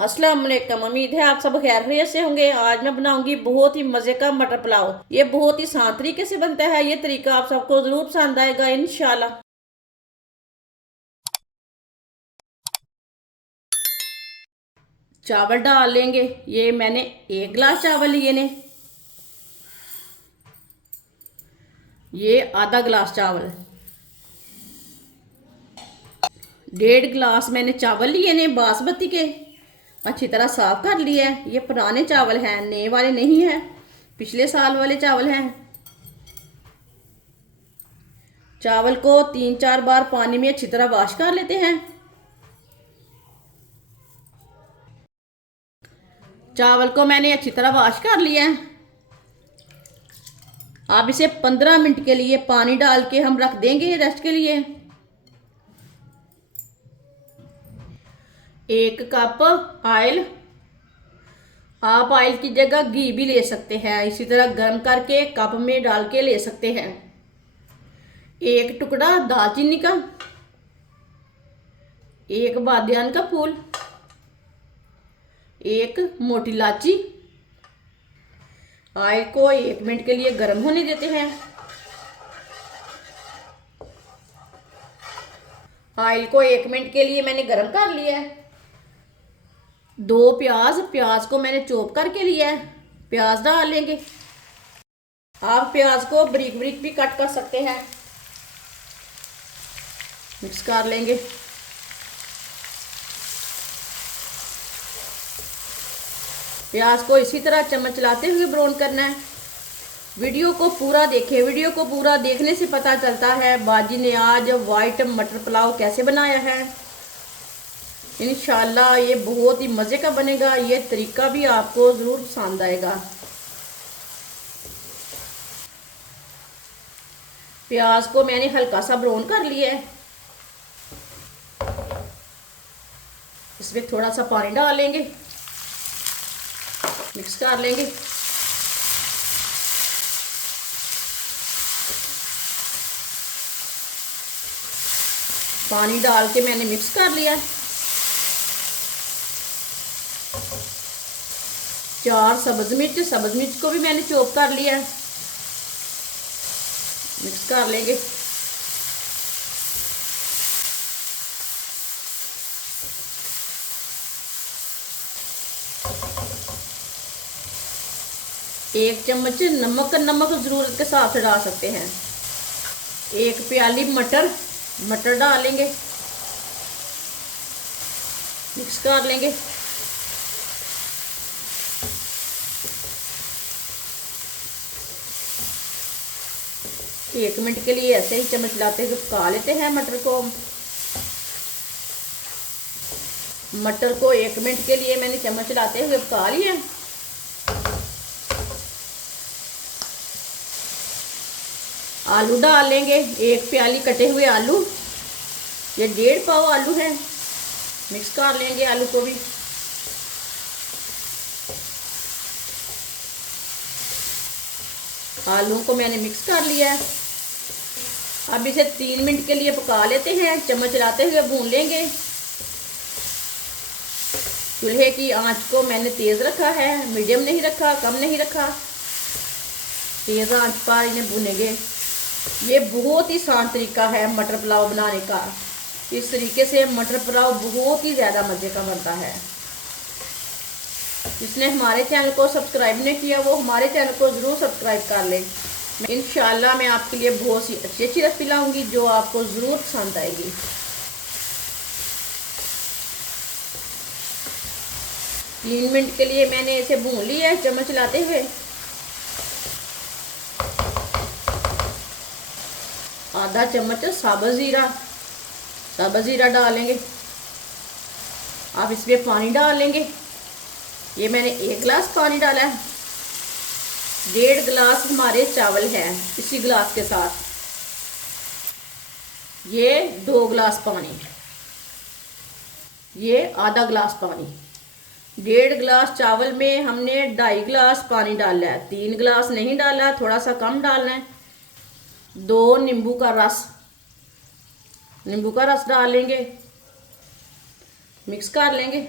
अस्सलाम वालेकुम। उम्मीद है आप सब खैर खैरियत से होंगे। आज मैं बनाऊंगी बहुत ही मजे का मटर पुलाव। ये बहुत ही आसान तरीके से बनता है। ये तरीका आप सबको जरूर पसंद आएगा इंशाल्लाह। चावल डाल लेंगे। ये मैंने 1 गिलास चावल लिए ने। ये आधा गिलास चावल। 1.5 गिलास मैंने चावल लिए ने बासमती के। अच्छी तरह साफ कर लिया है। ये पुराने चावल हैं, नए वाले नहीं है, पिछले साल वाले चावल हैं। चावल को 3-4 बार पानी में अच्छी तरह वॉश कर लेते हैं। चावल को मैंने अच्छी तरह वॉश कर लिया है। अब इसे 15 मिनट के लिए पानी डाल के हम रख देंगे रेस्ट के लिए। 1 कप ऑयल। आप ऑयल की जगह घी भी ले सकते हैं। इसी तरह गर्म करके कप में डाल के ले सकते हैं। 1 टुकड़ा दालचीनी का। 1 बादियान का फूल। 1 मोटी इलायची। ऑयल को 1 मिनट के लिए गर्म होने देते हैं। ऑयल को 1 मिनट के लिए मैंने गर्म कर लिया है। 2 प्याज। प्याज को मैंने चॉप करके लिया है। प्याज डाल लेंगे। आप प्याज को बारीक बारीक भी कट कर सकते हैं। मिक्स कर लेंगे। प्याज को इसी तरह चम्मच चलाते हुए ब्राउन करना है। वीडियो को पूरा देखें। वीडियो को पूरा देखने से पता चलता है बाजी ने आज वाइट मटर पुलाव कैसे बनाया है। इंशाल्लाह ये बहुत ही मज़े का बनेगा। ये तरीका भी आपको ज़रूर पसंद आएगा। प्याज को मैंने हल्का सा ब्राउन कर लिया है। इसमें थोड़ा सा पानी डाल लेंगे। मिक्स कर लेंगे। पानी डाल के मैंने मिक्स कर लिया है। 4 सब्ज मिर्च। सब्ज मिर्च को भी मैंने चॉप कर लिया है। मिक्स कर लेंगे। एक चम्मच नमक। नमक ज़रूरत के हिसाब से डाल सकते हैं। 1 प्याली मटर। मटर डालेंगे। मिक्स कर लेंगे। एक मिनट के लिए ऐसे ही चम्मच लाते हुए पका लेते हैं मटर को। मटर को 1 मिनट के लिए मैंने चम्मच लाते हुए पका लिया। आलू डाल लेंगे। 1 प्याली कटे हुए आलू। ये 1.5 पाव आलू है। मिक्स कर लेंगे आलू को भी। आलू को मैंने मिक्स कर लिया है। अब इसे 3 मिनट के लिए पका लेते हैं। चम्मच चलाते हुए भून लेंगे। चूल्हे की आंच को मैंने तेज़ रखा है, मीडियम नहीं रखा, कम नहीं रखा। तेज़ आंच पर इन्हें भूनेंगे। ये बहुत ही आसान तरीका है मटर पुलाव बनाने का। इस तरीके से मटर पुलाव बहुत ही ज़्यादा मज़े का बनता है। जिसने हमारे चैनल को सब्सक्राइब नहीं किया वो हमारे चैनल को ज़रूर सब्सक्राइब कर लें। इंशाल्लाह मैं आपके लिए बहुत सी अच्छी अच्छी रेसिपी लाऊंगी जो आपको ज़रूर पसंद आएगी। तीन मिनट के लिए मैंने इसे भून लिया है चम्मच चलाते हुए। आधा चम्मच साबुत ज़ीरा। साबुत ज़ीरा डालेंगे। आप इसमें पानी डाल लेंगे। ये मैंने 1 गिलास पानी डाला है। 1.5 गिलास हमारे चावल हैं इसी गिलास के साथ। ये 2 गिलास पानी। ये आधा गिलास पानी। 1.5 गिलास चावल में हमने 2.5 गिलास पानी डाला है। 3 गिलास नहीं डाला, थोड़ा सा कम डालना है। 2 नींबू का रस। नींबू का रस डाल लेंगे। मिक्स कर लेंगे।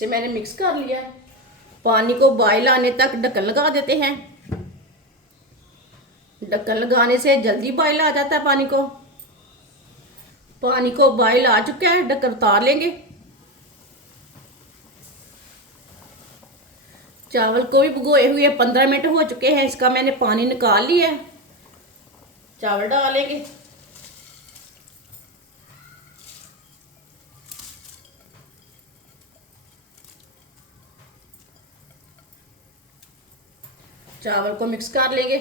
इसे मैंने मिक्स कर लिया है। पानी को बॉयल आने तक ढक्कन लगा देते हैं। ढक्कन लगाने से जल्दी बॉयल आ जाता है पानी को। पानी को बॉयल आ चुका है, ढक्कन उतार लेंगे। चावल को भी भिगोए हुए 15 मिनट हो चुके हैं, इसका मैंने पानी निकाल लिया है। चावल डालेंगे। चावल को मिक्स कर लेंगे।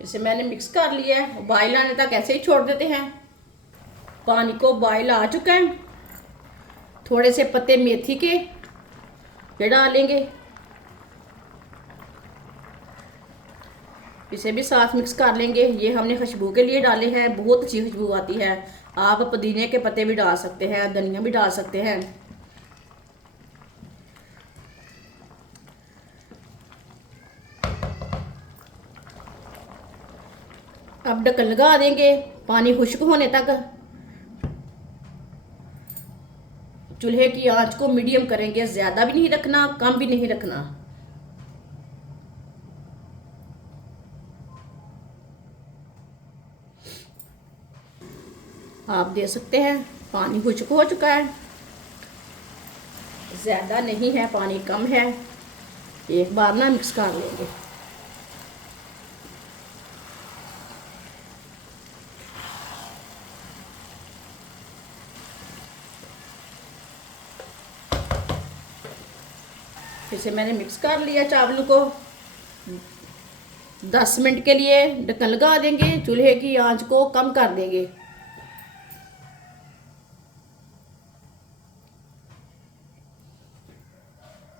इसे मैंने मिक्स कर लिया है। बॉयल आने तक ऐसे ही छोड़ देते हैं। पानी को बॉयल आ चुका है। थोड़े से पत्ते मेथी के ये डालेंगे। इसे भी साथ मिक्स कर लेंगे। ये हमने खुशबू के लिए डाले हैं, बहुत अच्छी खुशबू आती है। आप पुदीने के पत्ते भी डाल सकते हैं, धनिया भी डाल सकते हैं। अब ढक्कन लगा देंगे पानी खुश्क होने तक। चूल्हे की आंच को मीडियम करेंगे, ज्यादा भी नहीं रखना, कम भी नहीं रखना। आप दे सकते हैं पानी खुश्क हो चुका है, ज्यादा नहीं है, पानी कम है। एक बार ना मिक्स कर लेंगे। इसे मैंने मिक्स कर लिया। चावल को 10 मिनट के लिए ढक्कन लगा देंगे। चूल्हे की आंच को कम कर देंगे।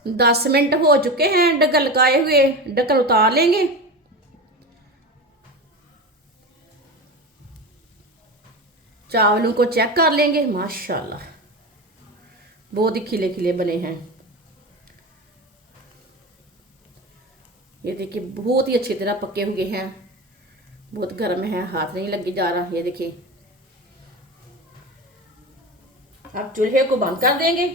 10 मिनट हो चुके हैं ढक्कन लगाए हुए। ढक्कन उतार लेंगे। चावलों को चेक कर लेंगे। माशाल्लाह बहुत ही खिले खिले बने हैं। ये देखिए बहुत ही अच्छी तरह पके हुए हैं। बहुत गर्म है, हाथ नहीं लग जा रहा। ये देखिए। अब चूल्हे को बंद कर देंगे।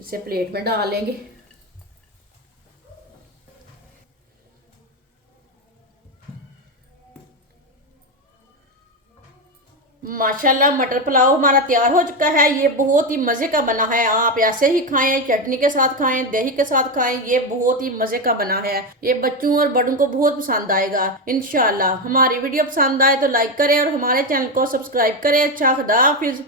इसे प्लेट में डाल लेंगे। माशाल्लाह मटर पुलाव हमारा तैयार हो चुका है। ये बहुत ही मज़े का बना है। आप ऐसे ही खाएं, चटनी के साथ खाएं, दही के साथ खाएं। ये बहुत ही मज़े का बना है। ये बच्चों और बड़ों को बहुत पसंद आएगा इंशाल्लाह। हमारी वीडियो पसंद आए तो लाइक करें और हमारे चैनल को सब्सक्राइब करें। अच्छा, खुदा हाफिज।